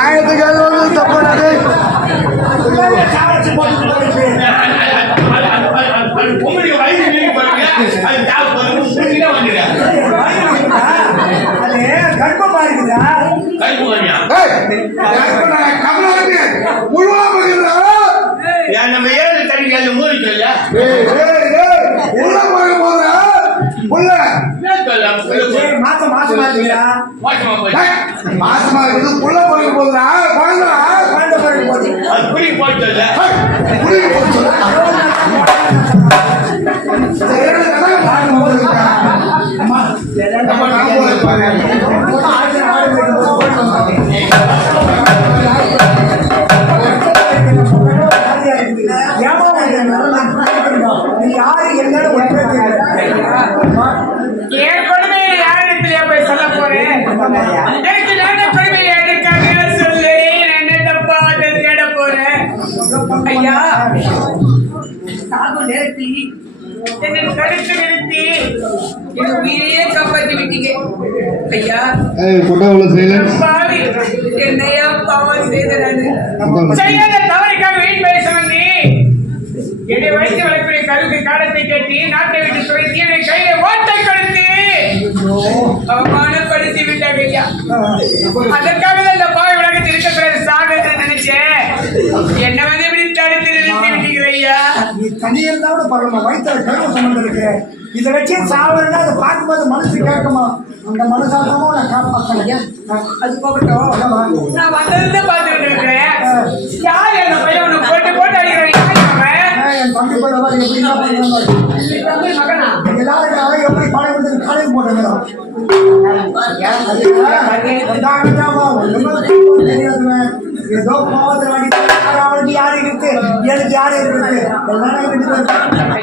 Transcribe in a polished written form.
நியாயத்துக்காக வந்து தப்பானது கர்ப்பமா இருக்குதா நம்ம ஏழு தண்ணி அந்த மூலிக்கல்ல மாசம் மாசமா இருக்கீங்களா மாசமா இருக்குது புள்ள பிறகு போகுதா குழந்தை பிறகு போகுது அது புரிய போட்டு யாரு என்ன என் கொடுமையை யாரிடத்திலே போய் சொல்ல போறேன்? எனக்கு நானே கொடுமையை எதற்காக சொல்லி என்ன தப்பா தேட போறேன்? ஐயா, சாகு நேரத்தில் என்னை கருத்து நிறுத்தி என் உயிரையே காப்பாற்றி விட்டீங்க ஐயா. பாவி, என்னையா பாவம் செய்தது? செய்யாத தவறுக்காக வீண் பேச வந்தி என்னை வைத்து வளர்ப்பினை கருத்து காலத்தை கட்டி நாட்டை விட்டு துறைத்தி என்னை கையில ஓட்டை கொடுத்து அவமானப்படுத்தி விட்டாங்க ஐயா. அதற்காக அந்த பாவை உலகத்தில் இருக்கக்கூடாது சாகத்தை நினைச்சேன். என்ன வந்து இப்படி தடுத்து நிறுத்தி விட்டீங்க ஐயா. நீ தனி இருந்தாலும் பரவாயில்ல, வயிற்று கருவ சம்பந்தம் இருக்கு. இதை வச்சு சாவறா அதை பார்க்கும்போது மனசு கேட்குமா? அந்த மனசாதமும் நான் காப்பாற்றேன். அது போகட்டும், நான் வந்ததுல பார்த்துட்டு இருக்கிறேன். யார் என்ன பையன் உன்னை போட்டு போட்டு அடிக்கிறேன்? என் தம்பி போய் எப்படி மகனா எல்லாரும் எப்படி பழைய வந்து காலையில் போட்டுருக்கிறோம் தெரியாதுவேன். ஏதோ கோவத்தில் அடிப்பேன். அவனுக்கு யாரு இருக்கு, எனக்கு யாரு இருக்கு எல்லாரும்